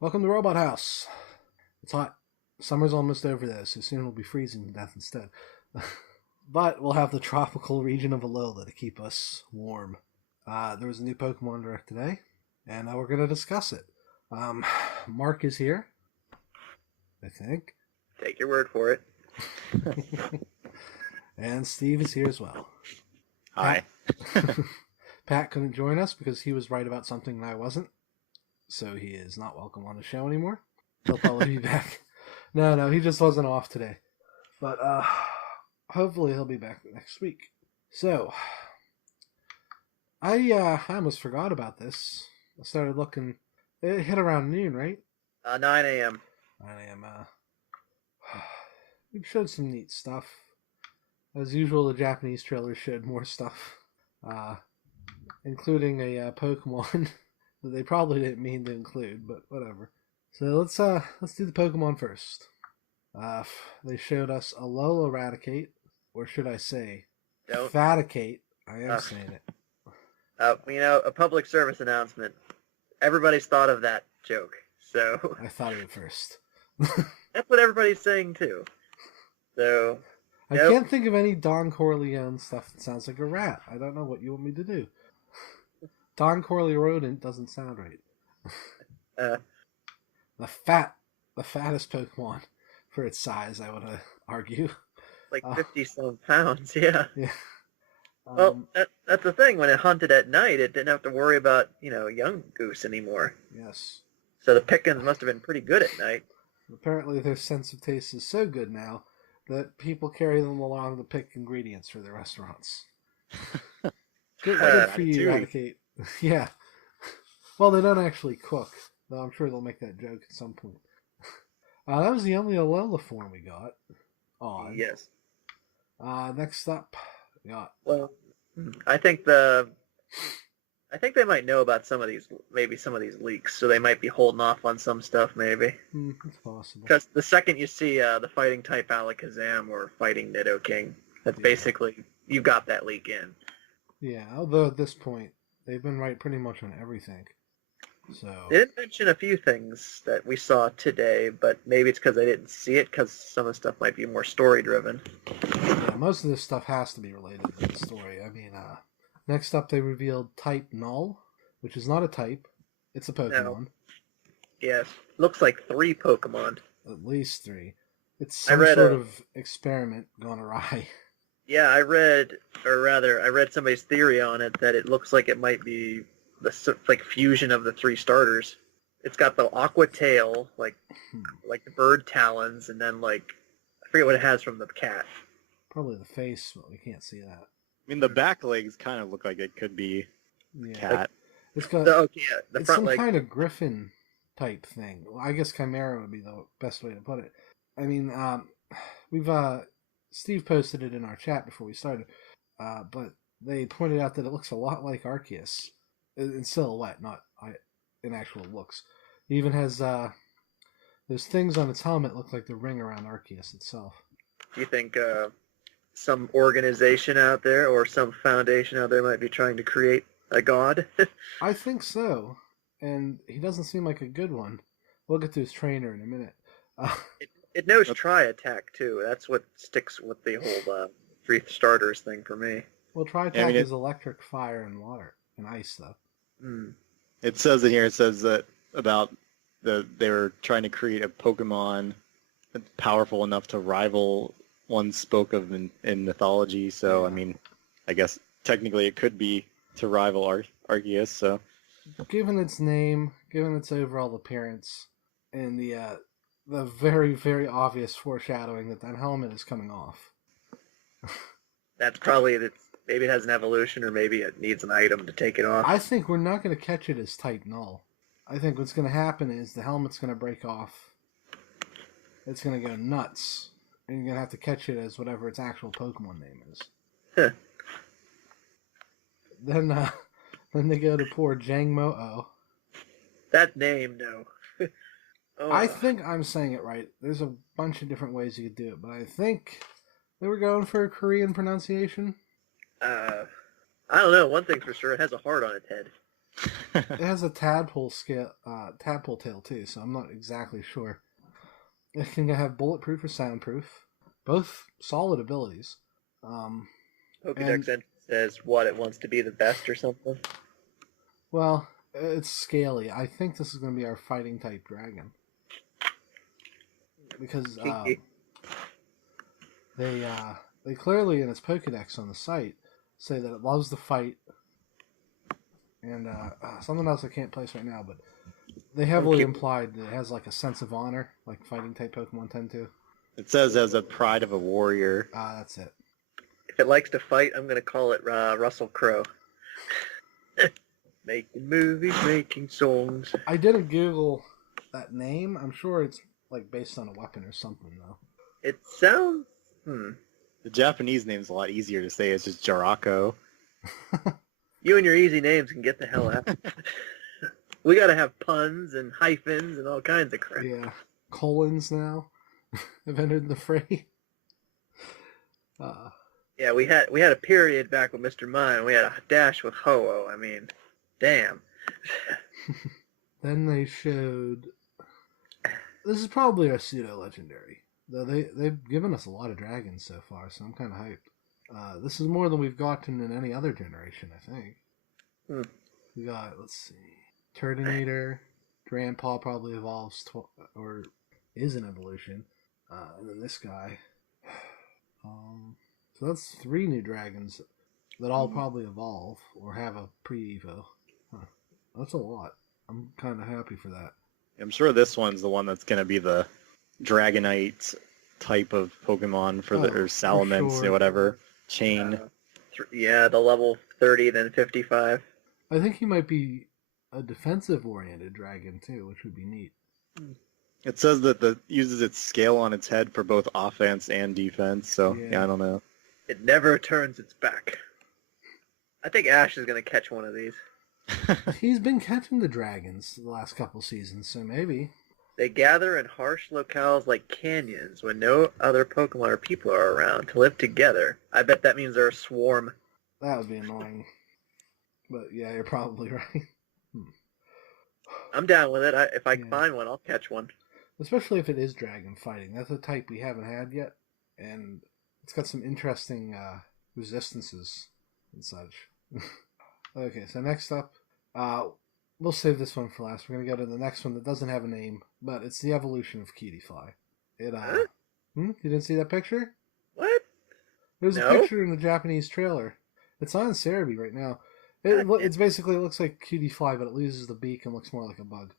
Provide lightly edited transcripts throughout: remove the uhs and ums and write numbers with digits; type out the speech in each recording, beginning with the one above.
Welcome to Robot House. It's hot. Summer's almost over though, so soon we'll be freezing to death instead. But we'll have the tropical region of Alola to keep us warm. There was a new Pokemon Direct today, and we're going to discuss it. Mark is here, I think. Take your word for it. And Steve is here as well. Hi. Pat couldn't join us because he was right about something and I wasn't. So he is not welcome on the show anymore. He'll probably be back. No, he just wasn't off today. But hopefully he'll be back next week. So I almost forgot about this. I started looking. It hit around noon, right? 9 a.m. 9 a.m. It showed some neat stuff. As usual, the Japanese trailer showed more stuff, including a Pokemon that they probably didn't mean to include, but whatever. So let's do the Pokemon first. They showed us Alola Eradicate, or should I say, Faticate. I am saying it. A public service announcement. Everybody's thought of that joke, so I thought of it first. that's what everybody's saying too. So I can't think of any Don Corleone stuff that sounds like a rat. I don't know what you want me to do. Don Corleone doesn't sound right. The fattest Pokemon for its size, I would argue. Like 50-some pounds, yeah. Yeah. Well, that's the thing. When it hunted at night, it didn't have to worry about, young goose anymore. Yes. So the pickings must have been pretty good at night. Apparently their sense of taste is so good now that people carry them along to pick ingredients for their restaurants. Good for you, Eradicate. Yeah. Well, they don't actually cook, though I'm sure they'll make that joke at some point. That was the only Alola form we got. Odd. Yes. Next up, we got... Well, I think they might know about some of these leaks, so they might be holding off on some stuff, maybe. It's possible. Because the second you see the fighting type Alakazam or fighting Nidoking, that's basically, you got that leak in. Yeah, although at this point, they've been right pretty much on everything. So They did mention a few things that we saw today, but maybe it's because I didn't see it, because some of the stuff might be more story-driven. Yeah, most of this stuff has to be related to the story. I mean, next up they revealed Type Null, which is not a type. It's a Pokemon. No. Yes, looks like 3 Pokemon. At least 3. It's some sort of experiment gone awry. Yeah, I read somebody's theory on it that it looks like it might be the fusion of the 3 starters. It's got the aqua tail, like the bird talons, and then I forget what it has from the cat. Probably the face, but we can't see that. I mean, the back legs kind of look like it could be cat. It's got the it's front some leg. kind of griffin type thing. Well, I guess Chimera would be the best way to put it. I mean, we've Steve posted it in our chat before we started, but they pointed out that it looks a lot like Arceus in silhouette, not in actual looks. It even has those things on its helmet look like the ring around Arceus itself. Do you think some organization out there or some foundation out there might be trying to create a god? I think so, and he doesn't seem like a good one. We'll get to his trainer in a minute. It knows Tri-Attack, too. That's what sticks with the whole 3 starters thing for me. Well, Tri-Attack is electric, fire, and water, and ice, though. It says in here, that about they were trying to create a Pokemon that's powerful enough to rival one spoke of in mythology. So, I mean, I guess technically it could be to rival Arceus, so... Given its name, given its overall appearance, and the very, very obvious foreshadowing that helmet is coming off. That's probably maybe it has an evolution, or maybe it needs an item to take it off. I think we're not going to catch it as Type Null. I think what's going to happen is the helmet's going to break off. It's going to go nuts. And you're going to have to catch it as whatever its actual Pokemon name is. Then they go to poor Jangmo-O. That name, no. I think I'm saying it right. There's a bunch of different ways you could do it, but I think they were going for a Korean pronunciation. I don't know. One thing's for sure, it has a heart on its head. It has a tadpole tail too, so I'm not exactly sure. It can have bulletproof or soundproof, both solid abilities. Um, and Pokedex entry says what it wants to be the best or something. well, it's scaly. I think this is going to be our fighting type dragon because Kinky. they clearly in its Pokedex on the site say that it loves to fight and something else I can't place right now, but they heavily Okay. implied that it has like a sense of honor, like fighting type Pokemon tend to. It says as a pride of a warrior. That's it. If it likes to fight, I'm gonna call it Russell Crowe. Making movies, making songs. I didn't Google that name. I'm sure it's like based on a weapon or something though. It sounds. The Japanese name's a lot easier to say. It's just Jarako. You and your easy names can get the hell out. We gotta have puns and hyphens and all kinds of crap. Yeah, colons now have entered the fray. Yeah, we had a period back with Mr. Mime. We had a dash with Ho-Oh. I mean, damn. Then they showed. This is probably a pseudo legendary, though they've given us a lot of dragons so far, so I'm kind of hyped. This is more than we've gotten in any other generation, I think. We got, let's see, Turtonator, Grandpa probably evolves or is an evolution, and then this guy. So that's 3 new dragons that all probably evolve or have a pre-evo. That's a lot. I'm kind of happy for that. I'm sure this one's the one that's going to be the Dragonite type of Pokemon for or Salamence or whatever chain. Yeah, the level 30, then 55. I think he might be a defensive-oriented dragon too, which would be neat. It says that it uses its scale on its head for both offense and defense, so yeah I don't know. It never turns its back. I think Ash is going to catch one of these. He's been catching the dragons the last couple seasons, so maybe. They gather in harsh locales like canyons when no other Pokemon or people are around to live together. I bet that means they're a swarm. That would be annoying. But yeah, you're probably right. I'm down with it. If I find one, I'll catch one. Especially if it is dragon fighting. That's a type we haven't had yet. And it's got some interesting resistances and such. Okay, so next up, we'll save this one for last. We're going to go to the next one that doesn't have a name, but it's the evolution of Cutiefly. You didn't see that picture? What? There's a picture in the Japanese trailer. It's on Cerebi right now. It basically looks like Cutiefly, but it loses the beak and looks more like a bug.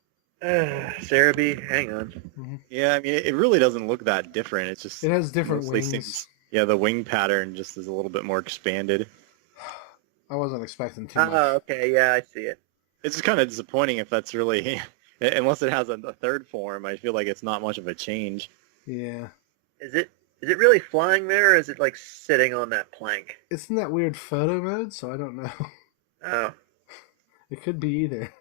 Cerebi, hang on. Mm-hmm. Yeah, I mean, it really doesn't look that different. It's just... It has different wings. Yeah, the wing pattern just is a little bit more expanded. I wasn't expecting too much. Oh, okay, yeah, I see it. It's just kind of disappointing if that's really... Unless it has a third form, I feel like it's not much of a change. Yeah. Is it really flying there, or is it, like, sitting on that plank? It's in that weird photo mode, so I don't know. Oh. It could be either.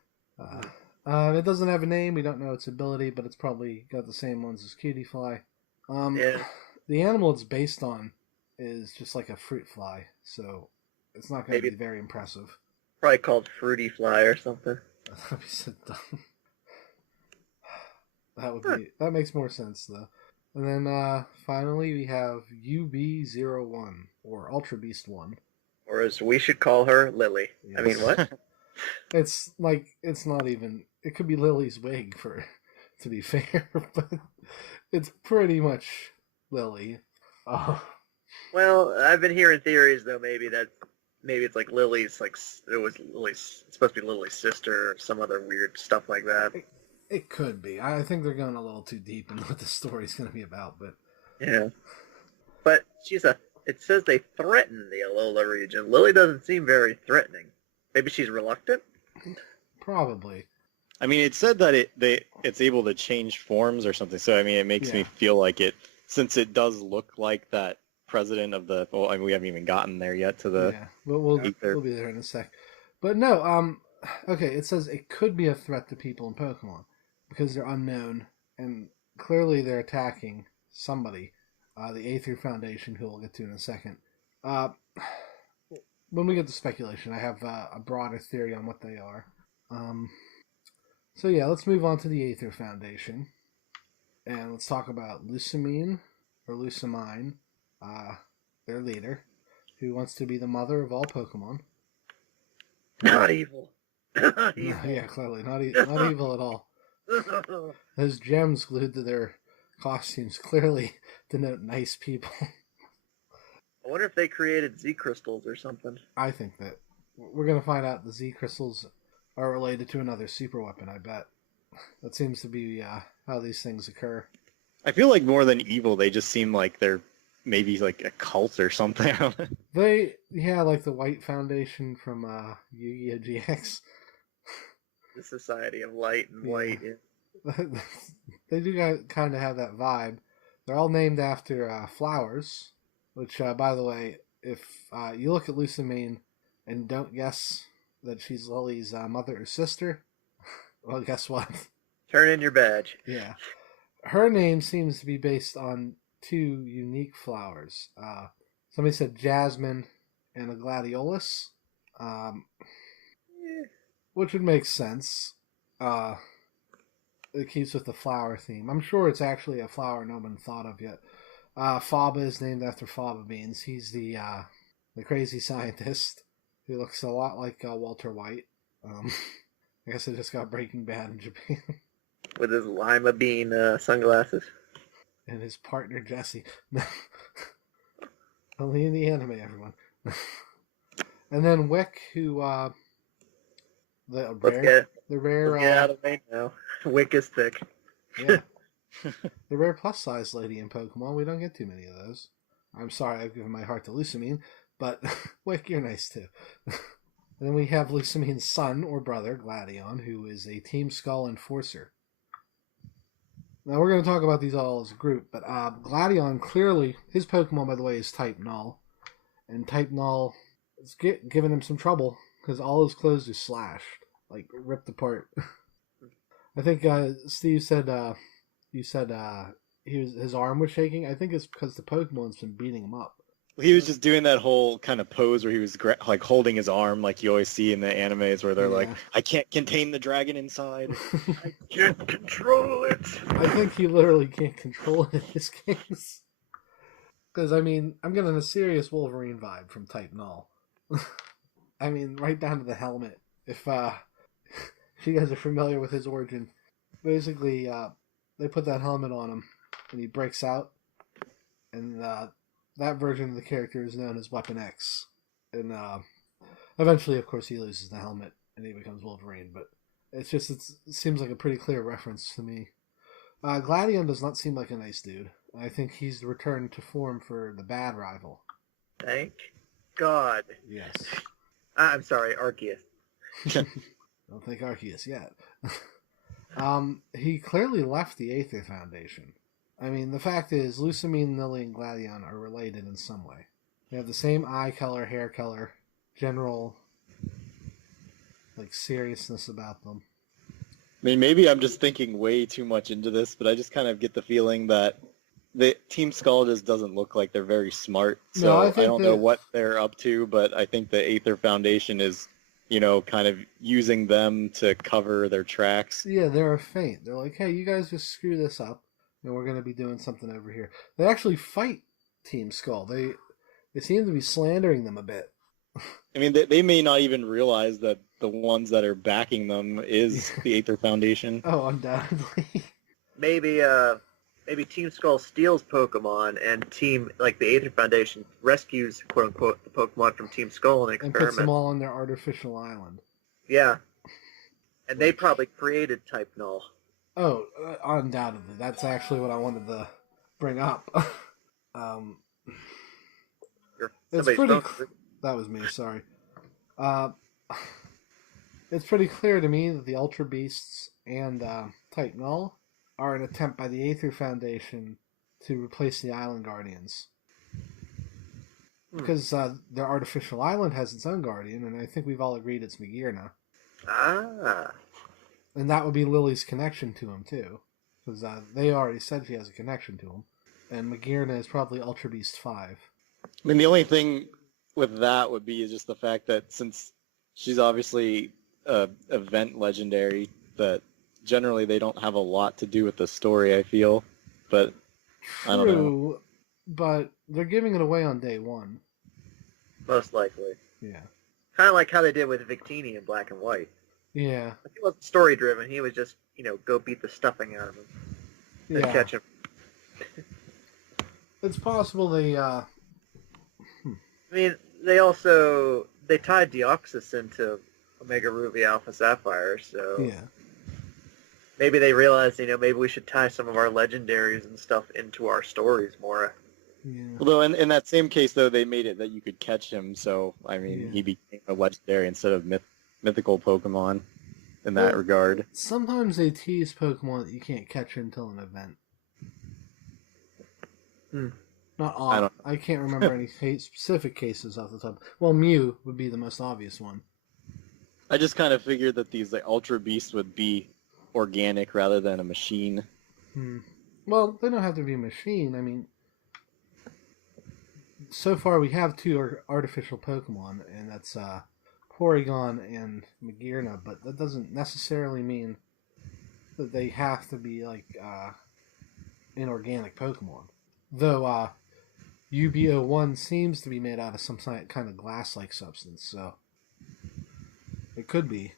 It doesn't have a name. We don't know its ability, but it's probably got the same ones as Cutiefly. Yeah. The animal it's based on is just like a fruit fly, so it's not going to be very impressive. Probably called Fruity Fly or something. That'd be so dumb. That makes more sense though. And then finally we have UB01 or Ultra Beast 1. Or as we should call her, Lily. Yes. I mean, what? It's not even... It could be Lily's wig, to be fair, but it's pretty much Lily. Well, I've been hearing theories, though, maybe it's like Lily's, it's supposed to be Lily's sister or some other weird stuff like that. It could be. I think they're going a little too deep in what the story's going to be about, but... Yeah. But it says they threaten the Alola region. Lily doesn't seem very threatening. Maybe she's reluctant? Probably. I mean, it said that it's able to change forms or something, so I mean, it makes me feel like since it does look like that president of the... Well, I mean, we haven't even gotten there yet to the... Yeah, we'll be there in a sec. But no, okay, it says it could be a threat to people in Pokemon because they're unknown, and clearly they're attacking somebody. The Aether Foundation, who we'll get to in a second. When we get to speculation, I have a broader theory on what they are. Um, so yeah, let's move on to the Aether Foundation, and let's talk about Lusamine, or Lusamine, uh, their leader, who wants to be the mother of all Pokemon. Not evil. Not No, evil. yeah, clearly not evil at all. Those gems glued to their costumes clearly denote nice people. I wonder if they created Z crystals or something. I think that we're gonna find out the Z crystals are related to another super weapon. I bet that seems to be how these things occur. I feel like more than evil, they just seem like they're maybe like a cult or something. Yeah, like the White Foundation from Yu-Gi-Oh GX. The Society of Light and White. Yeah. They do kind of have that vibe. They're all named after flowers, which, by the way, if you look at Lusamine and don't guess that she's Lily's mother or sister, well, guess what? Turn in your badge. Yeah. Her name seems to be based on two unique flowers. Somebody said jasmine and a gladiolus, Yeah. which would make sense. It keeps with the flower theme. I'm sure it's actually a flower no one thought of yet. Faba is named after Faba Beans. He's the crazy scientist who looks a lot like Walter White. I guess I just got Breaking Bad in Japan. With his lima bean sunglasses. And his partner Jesse. Only in the anime, everyone. And then Wick, who the rare, Let's get out of the way now. Wick is thick. Yeah, the rare plus size lady in Pokemon. We don't get too many of those. I'm sorry, I've given my heart to Lusamine, but Wick, you're nice too. And then we have Lusamine's son or brother, Gladion, who is a Team Skull enforcer. Now we're going to talk about these all as a group, but Gladion clearly, his Pokemon, by the way, is Type Null, and Type Null is giving him some trouble because all his clothes are slashed, like ripped apart. I think Steve said his arm was shaking. I think it's because the Pokemon's been beating him up. He was just doing that whole kind of pose where he was like holding his arm, like you always see in the animes, where they're like, "I can't contain the dragon inside. I can't control it." I think he literally can't control it in this case. Because I mean, I'm getting a serious Wolverine vibe from Type Null. I mean, right down to the helmet. If you guys are familiar with his origin, basically they put that helmet on him, and he breaks out, and that version of the character is known as Weapon X. And eventually, of course, he loses the helmet and he becomes Wolverine. But it seems like a pretty clear reference to me. Gladion does not seem like a nice dude. I think he's returned to form for the bad rival. Thank God. Yes. I'm sorry, Arceus. Don't think Arceus yet. He clearly left the Aether Foundation. I mean, the fact is, Lusamine, Lily, and Gladion are related in some way. They have the same eye color, hair color, general, like, seriousness about them. I mean, maybe I'm just thinking way too much into this, but I just kind of get the feeling that the Team Skull just doesn't look like they're very smart. So No, I don't know what they're up to, but I think the Aether Foundation is, kind of using them to cover their tracks. Yeah, they're a feint. They're like, hey, you guys just screw this up, and we're going to be doing something over here. They actually fight Team Skull. They seem to be slandering them a bit. I mean, they may not even realize that the ones that are backing them is the Aether Foundation. Oh, undoubtedly. Maybe Team Skull steals Pokemon, and the Aether Foundation rescues quote unquote the Pokemon from Team Skull in an experiment. And puts them all on their artificial island. Yeah, and they probably created Type Null. Oh, undoubtedly. That's actually what I wanted to bring up. It's pretty. That was me. Sorry. It's pretty clear to me that the Ultra Beasts and Type Null are an attempt by the Aether Foundation to replace the Island Guardians. Because their artificial island has its own guardian, and I think we've all agreed it's Magearna. Ah. And that would be Lily's connection to him, too. Because they already said she has a connection to him. And Magearna is probably Ultra Beast 5. I mean, the only thing with that would be just the fact that since she's obviously event legendary that generally they don't have a lot to do with the story, I feel. But I don't know. True, but they're giving it away on day one. Most likely. Yeah. Kind of like how they did with Victini in Black and White. Yeah. He wasn't story driven. He was just, go beat the stuffing out of him and Yeah. catch him. It's possible they. I mean, they tied Deoxys into Omega Ruby Alpha Sapphire, so Yeah. maybe they realized, maybe we should tie some of our legendaries and stuff into our stories more. Yeah. Although in that same case, though, they made it that you could catch him, so I mean, Yeah. he became a legendary instead of mythical Pokemon in that regard. Sometimes they tease Pokemon that you can't catch until an event. Not all. I can't remember any specific cases off the top. Well, Mew would be the most obvious one. I just kind of figured that these Ultra Beasts would be organic rather than a machine. Well, they don't have to be a machine. I mean, so far we have two artificial Pokemon, and that's Porygon and Magearna, but that doesn't necessarily mean that they have to be like inorganic Pokemon. Though UB01 seems to be made out of some kind of glass-like substance, so it could be.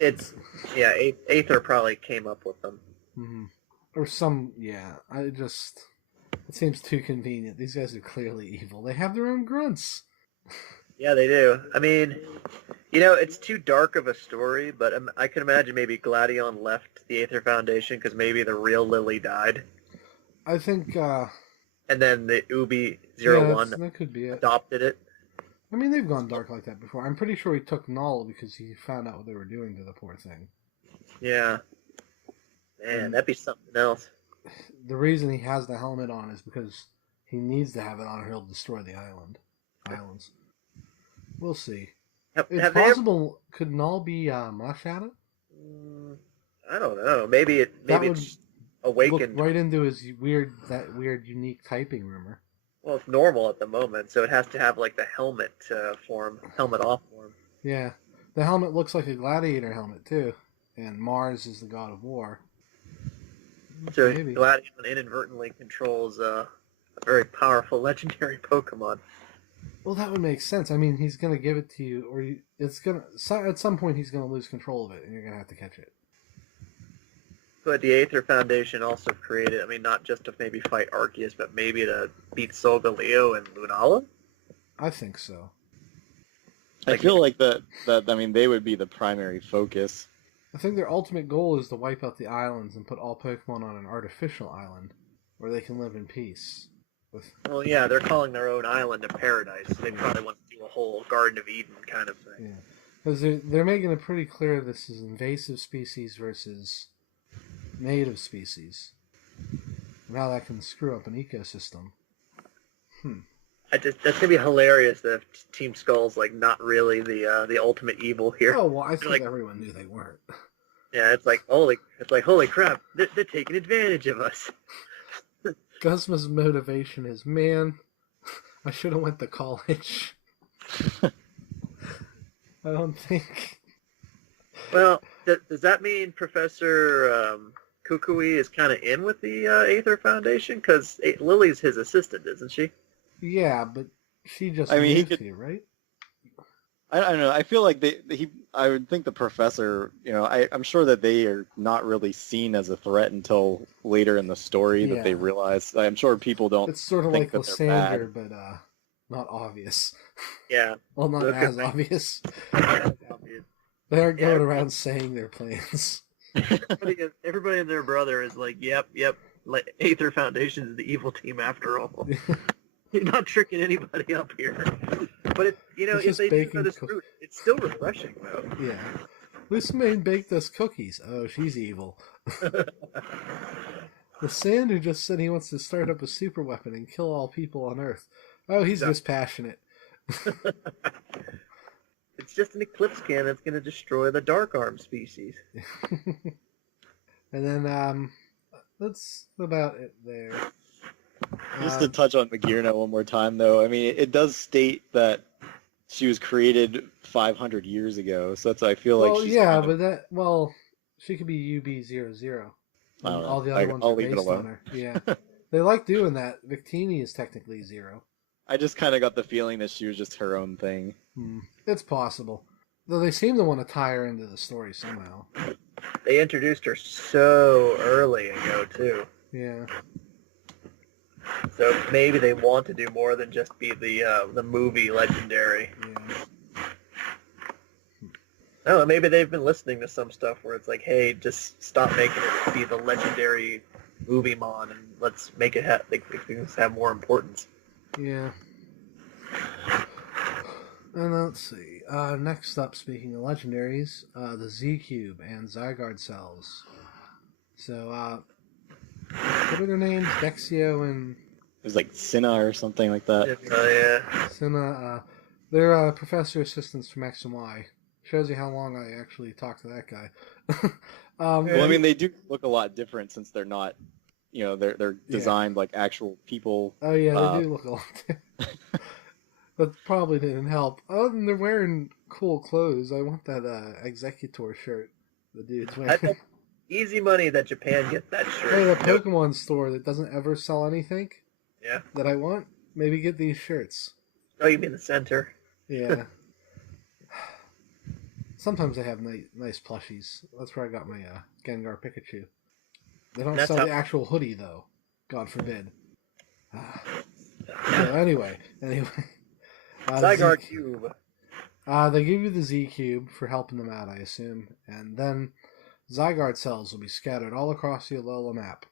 Aether probably came up with them. Or some, it seems too convenient. These guys are clearly evil. They have their own grunts. Yeah, they do. I mean, it's too dark of a story, but I can imagine maybe Gladion left the Aether Foundation because maybe the real Lily died. I think, and then the Ubi-01 that could be it. Adopted it. I mean, they've gone dark like that before. I'm pretty sure he took Null because he found out what they were doing to the poor thing. Yeah. Man, that'd be something else. The reason he has the helmet on is because he needs to have it on or he'll destroy the islands. We'll see. It's possible. Could Null be Mush at it? I don't know. Maybe it's awakened. Look right into his weird unique typing rumor. Well, it's normal at the moment, so it has to have like the helmet form, helmet off form. Yeah, the helmet looks like a gladiator helmet too, and Mars is the god of war. So Gladion inadvertently controls a very powerful legendary Pokemon. Well, that would make sense. I mean, he's gonna give it to you, or at some point he's gonna lose control of it, and you're gonna have to catch it. But the Aether Foundation also created, not just to maybe fight Arceus, but maybe to beat Solgaleo and Lunala? I think so. I feel like they would be the primary focus. I think their ultimate goal is to wipe out the islands and put all Pokemon on an artificial island where they can live in peace. Well, yeah, they're calling their own island a paradise. They probably want to do a whole Garden of Eden kind of thing. Yeah, because they're making it pretty clear this is invasive species versus native species. Now that can screw up an ecosystem. That's gonna be hilarious if Team Skull's not really the ultimate evil here. Oh well, I think everyone knew they weren't. Yeah, it's like holy crap, they're taking advantage of us. Guzma's motivation is, man, I should have went to college. I don't think. Well, does that mean Professor Kukui is kind of in with the Aether Foundation? Because Lily's his assistant, isn't she? Yeah, but she just moved here, right? I don't know. I feel like I would think the professor, I'm sure that they are not really seen as a threat until later in the story that they realize. I'm sure people don't. It's sort of think like that Lysander, but not obvious. Yeah. Well, not as obvious. They aren't going around saying their plans. Everybody and their brother is like, yep. Aether Foundation is the evil team after all. You're not tricking anybody up here. But if they do this fruit, it's still refreshing though. Yeah. Lusamane baked us cookies. Oh, she's evil. Lysander just said he wants to start up a super weapon and kill all people on Earth. Oh, he's just passionate. It's just an eclipse can that's going to destroy the Dark Arm species. And then, that's about it there. Just to touch on Magearna one more time, though, it does state that she was created 500 years ago. So that's I feel like Well, she's yeah, kind of. but she could be UB00, I and don't know. all the other ones I'll are leave it based on alone. her. Yeah, they like doing that. Victini is technically zero. I just kind of got the feeling that she was just her own thing. It's possible, though they seem to want to tie her into the story somehow. They introduced her so early ago too, Yeah, so maybe they want to do more than just be the movie legendary. yeah. I don't know, maybe they've been listening to some stuff where it's like, hey, just stop making it be the legendary movie mon and let's make it make things have more importance. Yeah. And let's see. Next up, speaking of legendaries, the Z Cube and Zygarde cells. So, what are their names? Dexio and It was like Cinna or something like that. Yeah. Senna. They're professor assistants from X and Y. Shows you how long I actually talked to that guy. Well, I mean, they do look a lot different since they're not, they're Yeah. designed like actual people. Oh yeah, they do look a lot different. That probably didn't help. Other than they're wearing cool clothes, I want that Executor shirt the dude's wearing. I bet easy money that Japan gets that shirt. Hey, the Pokemon store that doesn't ever sell anything Yeah. that I want, maybe get these shirts. Oh, you mean the center? Yeah. Sometimes they have nice plushies. That's where I got my Gengar Pikachu. They don't That's sell how- the actual hoodie, though. God forbid. So anyway. Zygarde Cube. They give you the Z Cube for helping them out, I assume. And then Zygarde cells will be scattered all across the Alola map.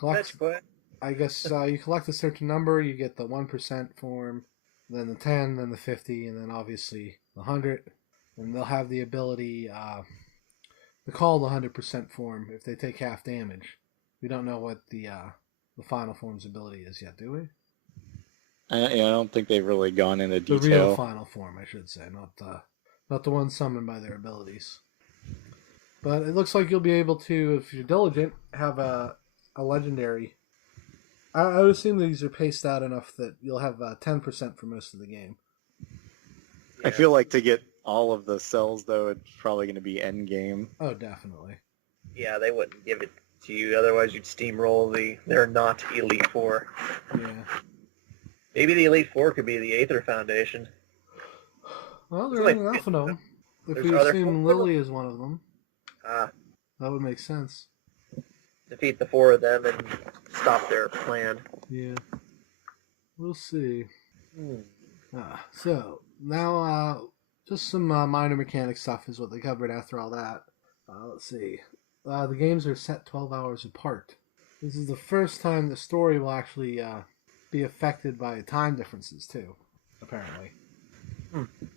That's what. I guess you collect a certain number, you get the 1% form, then the 10, then the 50, and then obviously the 100. And they'll have the ability to call the 100% form if they take half damage. We don't know what the final form's ability is yet, do we? I don't think they've really gone into The detail. real final form, I should say, not the one summoned by their abilities. But it looks like you'll be able to, if you're diligent, have a legendary. I would assume these are paced out enough that you'll have 10% for most of the game. I feel like to get all of the cells, though, it's probably going to be end game. Oh, definitely. Yeah, they wouldn't give it to you. Otherwise, you'd steamroll they're not Elite Four. Yeah. Maybe the Elite Four could be the Aether Foundation. Well, there There's aren't like enough of them. If There's we other assume four? Lily is one of them, Ah, that would make sense. defeat the four of them and stop their plan. Yeah. We'll see. Hmm. So, now, just some minor mechanic stuff is what they covered after all that. Let's see. The games are set 12 hours apart. This is the first time the story will actually be affected by time differences, too, apparently.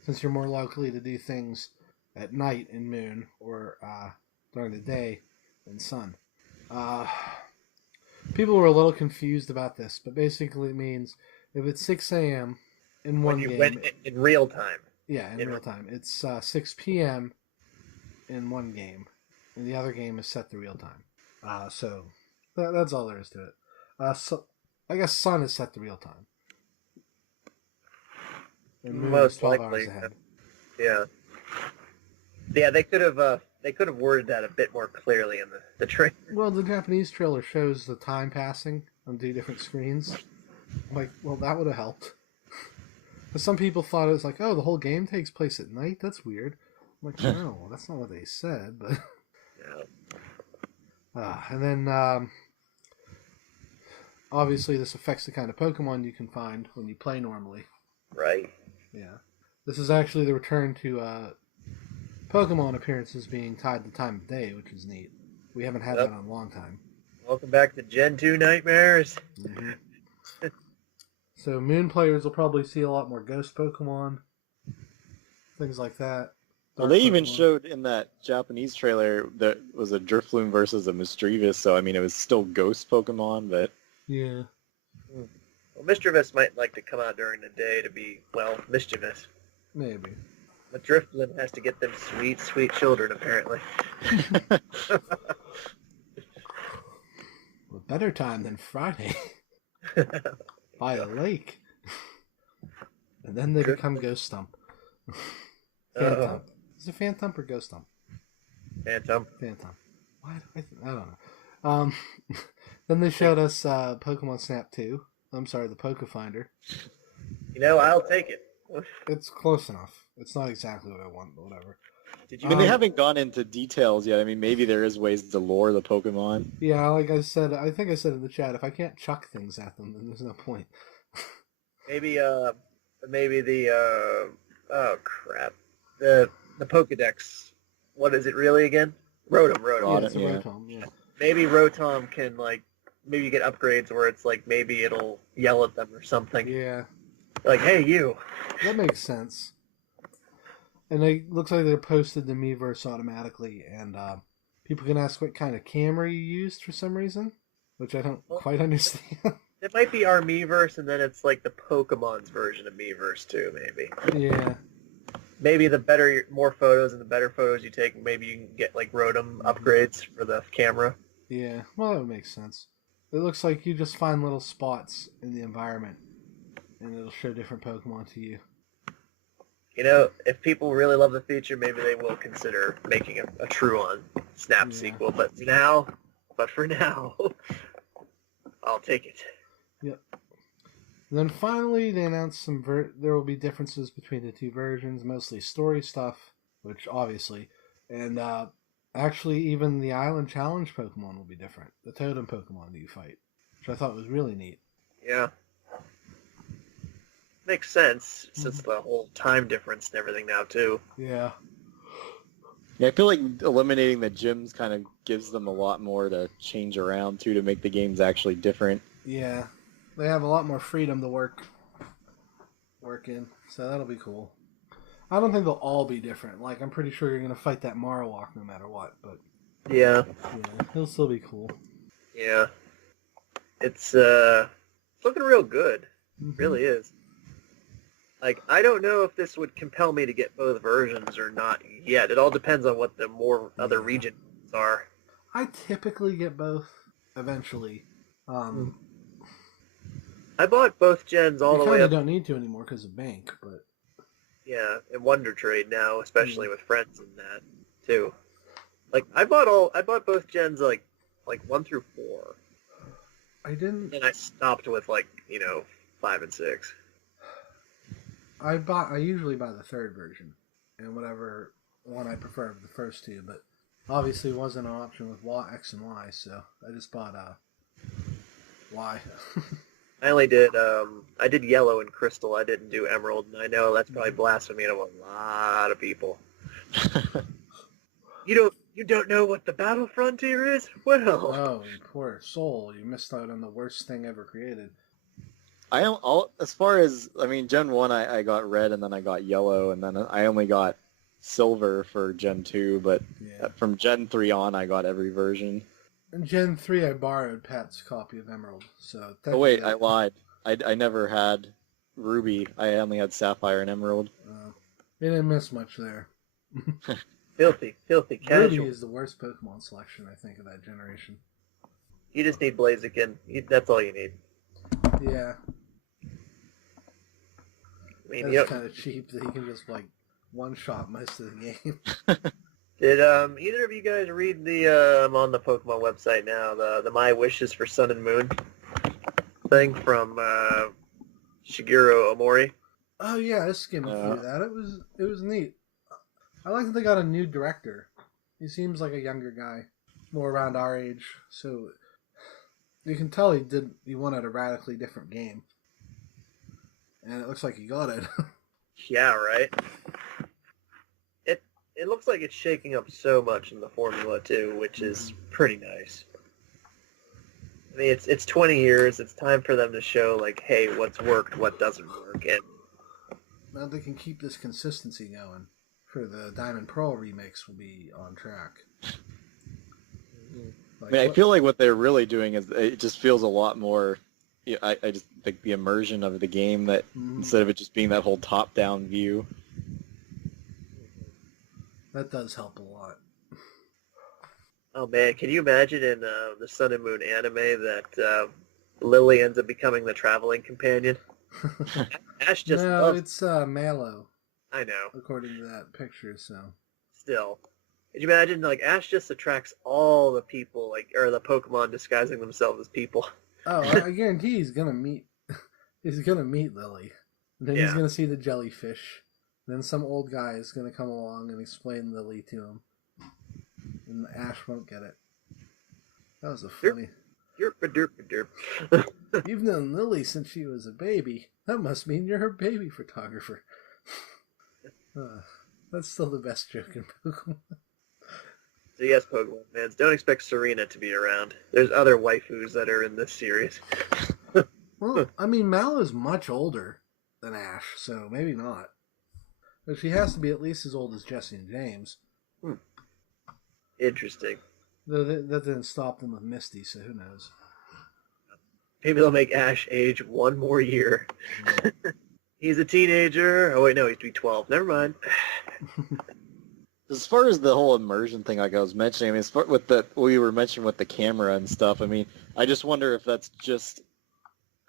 Since you're more likely to do things at night in Moon or during the day in Sun. People were a little confused about this, but basically it means if it's 6 a.m. in one game... Went in real time. Yeah, in real time. It's 6 p.m. in one game, and the other game is set to real time. So that's all there is to it. So I guess Sun is set to real time. And Moon is Most 12 likely. hours ahead. Yeah. Yeah, they could have worded that a bit more clearly in the trailer. Well, the Japanese trailer shows the time passing on 2 different screens. Like, well, that would have helped. But some people thought it was like, oh, the whole game takes place at night? That's weird. I'm like, no, that's not what they said. But Yeah. and then, obviously, this affects the kind of Pokemon you can find when you play normally. Right. Yeah. This is actually the return to Pokemon appearances being tied to time of day, which is neat. We haven't had that in a long time. Welcome back to Gen 2 Nightmares. Mm-hmm. So Moon players will probably see a lot more Ghost Pokemon, things like that. Well, they even showed in that Japanese trailer that was a Drifloon versus a Misdreavus, so I mean it was still Ghost Pokemon, but... Yeah. Well, Mischievous might like to come out during the day to be, well, mischievous. Maybe. But Drifloon has to get them sweet, sweet children, apparently. What better time than Friday? By a lake. And then they become Ghost Stump. Phantom. Is it Phantom or Ghost Thump? Phantom. Phantom. Why? I don't know. Then they showed us Pokemon Snap 2. I'm sorry, the Poke Finder. I'll take it. It's close enough. It's not exactly what I want, but whatever. Did I you? mean, they haven't gone into details yet. I mean, maybe there is ways to lure the Pokemon. Yeah, like I said, I think I said in the chat, if I can't chuck things at them, then there's no point. Maybe the oh crap, the Pokedex. What is it really again? Rotom. Yeah, it's a Yeah. Rotom, yeah. Maybe Rotom can maybe get upgrades where it's like maybe it'll yell at them or something. Yeah, Like, hey you. that makes sense. And it looks like they're posted to Miiverse automatically, and people can ask what kind of camera you used for some reason, which I don't quite understand. It might be our Miiverse, and then it's like the Pokemon's version of Miiverse too, maybe. Yeah, Maybe the more photos and the better photos you take, maybe you can get like Rotom upgrades for the camera. yeah. Well, that would make sense. It looks like you just find little spots in the environment, and it'll show different Pokemon to you. If people really love the feature, maybe they will consider making a true-on Snap sequel. But for now, I'll take it. Yep. And then finally, they announced there will be differences between the two versions, mostly story stuff, which obviously, and actually even the Island Challenge Pokemon will be different. The Totem Pokemon that you fight, which I thought was really neat. Yeah. Makes sense, since the whole time difference and everything now, too. Yeah. Yeah, I feel like eliminating the gyms kind of gives them a lot more to change around, too, to make the games actually different. Yeah. They have a lot more freedom to work in, so that'll be cool. I don't think they'll all be different. Like, I'm pretty sure you're going to fight that Marowak no matter what, but Yeah. yeah, he'll still be cool. Yeah. It's looking real good. Mm-hmm. Really is. Like, I don't know if this would compel me to get both versions or not yet. It all depends on what the other regions are. I typically get both eventually. I bought both gens all the way You up. don't need to anymore because of Bank, but Yeah, and Wonder Trade now, especially with friends and that too. Like I bought both gens like 1 through 4. I didn't. And I stopped with 5 and 6. I usually buy the third version, and whatever one I prefer of the first two, but obviously wasn't an option with X and Y, so I just bought Y. I only did I did Yellow and Crystal. I didn't do Emerald, and I know that's probably blasphemy to a lot of people. You don't know what the Battle Frontier is? Well, Oh, you poor soul! You missed out on the worst thing ever created. As far as, I mean, Gen 1 I got red, and then I got yellow, and then I only got silver for Gen 2, but from Gen 3 on I got every version. In Gen 3 I borrowed Pat's copy of Emerald, so Oh wait, I lied. I never had Ruby. I only had Sapphire and Emerald. They didn't miss much there. filthy casual. Ruby is the worst Pokemon selection, I think, of that generation. You just need Blaziken. That's all you need. Yeah. I mean, That's kind of cheap that he can just, one-shot most of the game. Did either of you guys read the I'm on the Pokemon website now, the My Wishes for Sun and Moon thing from Shigeru Omori? Oh yeah, I skimmed through that. It was neat. I like that they got a new director. He seems like a younger guy, more around our age, so you can tell he wanted a radically different game. And it looks like he got it. Yeah, right. It looks like it's shaking up so much in the formula too, which is pretty nice. I mean, it's 20 years. It's time for them to show hey, what's worked, what doesn't work, and Now they can keep this consistency going. For the Diamond Pearl remakes will be on track. I mean, I feel like what they're really doing is it just feels a lot more. I just think the immersion of the game that instead of it just being that whole top-down view. That does help a lot. oh man, can you imagine in the Sun and Moon anime that Lily ends up becoming the traveling companion? Ash just no, loves. it's Mallow. I know. according to that picture. So Still. Could you imagine, like, Ash just attracts all the people, like, or the Pokemon disguising themselves as people. I guarantee he's gonna meet Lily. And then he's Yeah. gonna see the jellyfish. Then some old guy is gonna come along and explain Lily to him. And Ash won't get it. That was a funny. Derp derp derp. You've known Lily since she was a baby. That must mean you're her baby photographer. That's still the best joke in Pokemon. So yes, Pokemon fans, don't expect Serena to be around. There's other waifus that are in this series. Well, I mean, Mallow's much older than Ash, so maybe not. But she has to be at least as old as Jesse and James. Interesting. Though that didn't stop them with Misty, so who knows? Maybe they'll make Ash age one more year. He's a teenager. Oh wait, no, he's to be 12. Never mind. As far as the whole immersion thing, like I was mentioning, I mean, as far with the we were mentioning with the camera and stuff. I mean, I just wonder if that's just.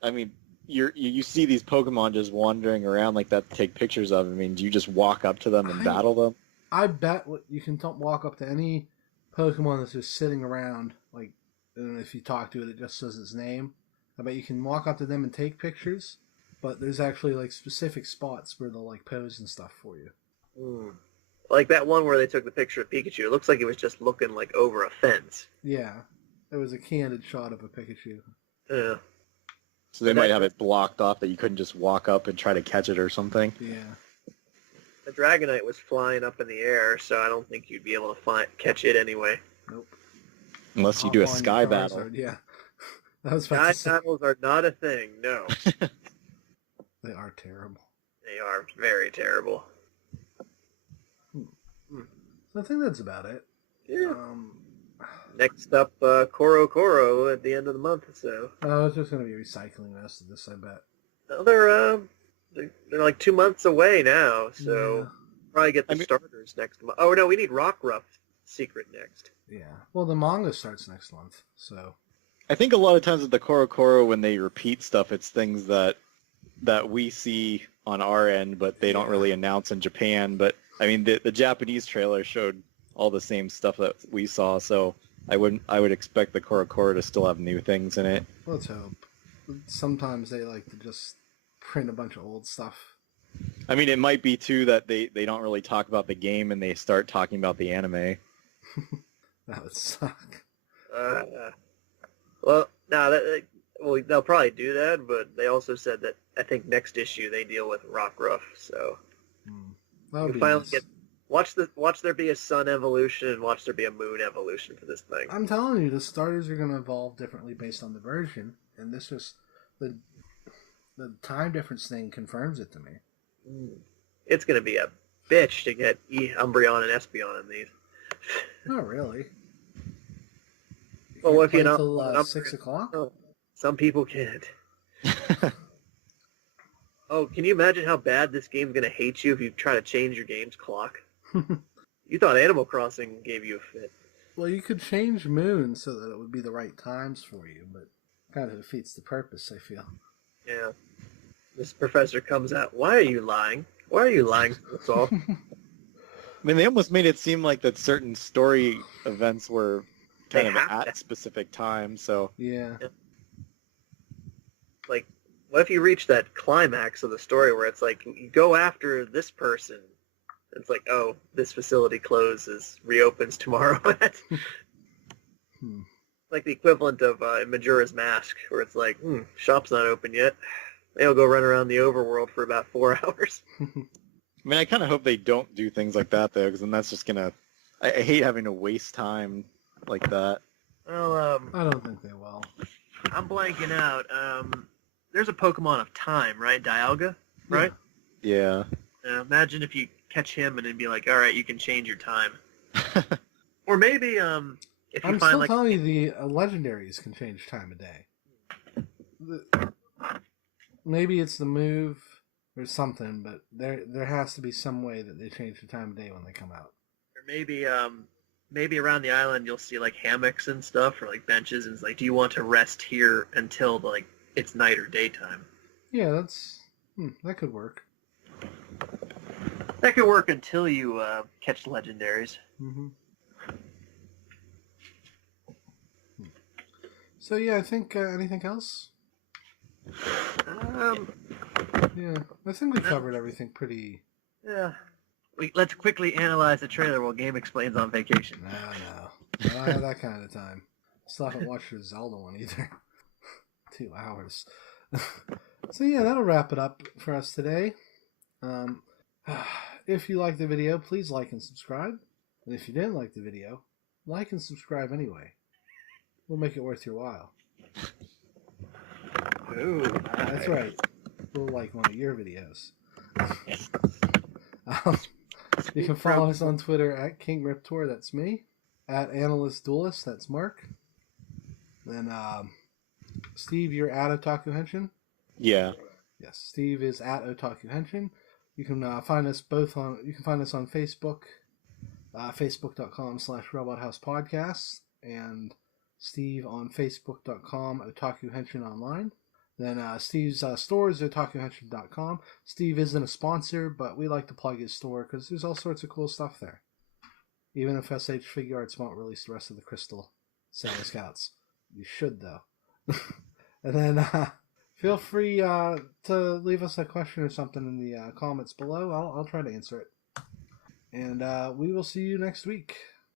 I mean, you see these Pokemon just wandering around like that to take pictures of. I mean, do you just walk up to them and battle them? I bet you can walk up to any Pokemon that's just sitting around, like, and if you talk to it, it just says its name. I bet you can walk up to them and take pictures, but there's actually, like, specific spots where they'll, like, pose and stuff for you. Like that one where they took the picture of Pikachu. It looks like it was just looking, like, over a fence. Yeah. It was a candid shot of a Pikachu. Yeah. So they might have it blocked off that you couldn't just walk up and try to catch it or something. Yeah. The Dragonite was flying up in the air, so I don't think you'd be able to catch it anyway. Nope. Unless you do a sky battle. Charizard, yeah. I was Sky about to say. battles are not a thing, no. They are terrible. They are very terrible. So I think that's about it. Yeah. Next up, Koro Koro at the end of the month or so. Oh, it's just going to be recycling the rest of this, I bet. Well, they're like 2 months away now, so probably get the starters next month. Oh no, we need Rockruff Secret next. Yeah. Well, the manga starts next month, so. I think a lot of times with the Koro Koro, when they repeat stuff, it's things that we see on our end, but they don't really announce in Japan. But I mean, the Japanese trailer showed all the same stuff that we saw, so I would expect the Koro Koro to still have new things in it. Let's hope. Sometimes they like to just print a bunch of old stuff. I mean, it might be too that they don't really talk about the game and they start talking about the anime. That would suck. Well, they'll probably do that, but they also said that I think next issue they deal with Rockruff, so You finally get watch there be a sun evolution and watch there be a moon evolution for this thing. I'm telling you, the starters are going to evolve differently based on the version, and this is the time difference thing confirms it to me. It's going to be a bitch to get Umbreon and Espeon in these. Not really. Well, if you know, until 6 o'clock. Oh, some people can't. Oh, can you imagine how bad this game's going to hate you if you try to change your game's clock? You thought Animal Crossing gave you a fit. Well, you could change Moon so that it would be the right times for you, but kind of defeats the purpose, I feel. Yeah. This professor comes out. Why are you lying? Why are you lying to us all? I mean, they almost made it seem like that certain story events were kind of at specific times, so... Yeah. Like, what if you reach that climax of the story where it's like, you go after this person, it's like, oh, this facility closes, reopens tomorrow. Like the equivalent of Majora's Mask, where it's like, shop's not open yet. They'll go run around the overworld for about 4 hours. I mean, I kind of hope they don't do things like that, though, because then that's just going to... I hate having to waste time like that. Well, I don't think they will. I'm blanking out. There's a Pokemon of time, right? Dialga, right? Yeah. Imagine if you catch him and it'd be like, all right, you can change your time. Or maybe if you I'm find still like... telling you the legendaries can change time of day. Maybe it's the move or something, but there has to be some way that they change the time of day when they come out. Or maybe around the island you'll see like hammocks and stuff, or like benches, and it's like, do you want to rest here until like it's night or daytime? Yeah, that could work. That could work until you catch legendaries. Mm-hmm. So yeah, I think anything else? Yeah, I think we covered everything pretty. Yeah. Let's quickly analyze the trailer while Game Explains on vacation. No, I don't have that kind of time. Still haven't watched the Zelda one either. 2 hours. So yeah, that'll wrap it up for us today. If you liked the video, please like and subscribe. And if you didn't like the video, like and subscribe anyway. We'll make it worth your while. Ooh, That's right. We'll like one of your videos. You can follow us on Twitter at KingRiptor, that's me. At Analyst Duelist, that's Mark. Then Steve, you're at Otaku Henshin? Yeah. Yes, Steve is at Otaku Henshin. You can find us both on. You can find us on Facebook, facebook.com/robothousepodcasts, and Steve on facebook.com Otaku Henshin Online. Then Steve's store is otakuhenshin.com. Steve isn't a sponsor, but we like to plug his store because there's all sorts of cool stuff there. Even if SH Figure Arts won't release the rest of the Crystal Sailor Scouts. You should, though. And then feel free to leave us a question or something in the comments below. I'll try to answer it. And we will see you next week.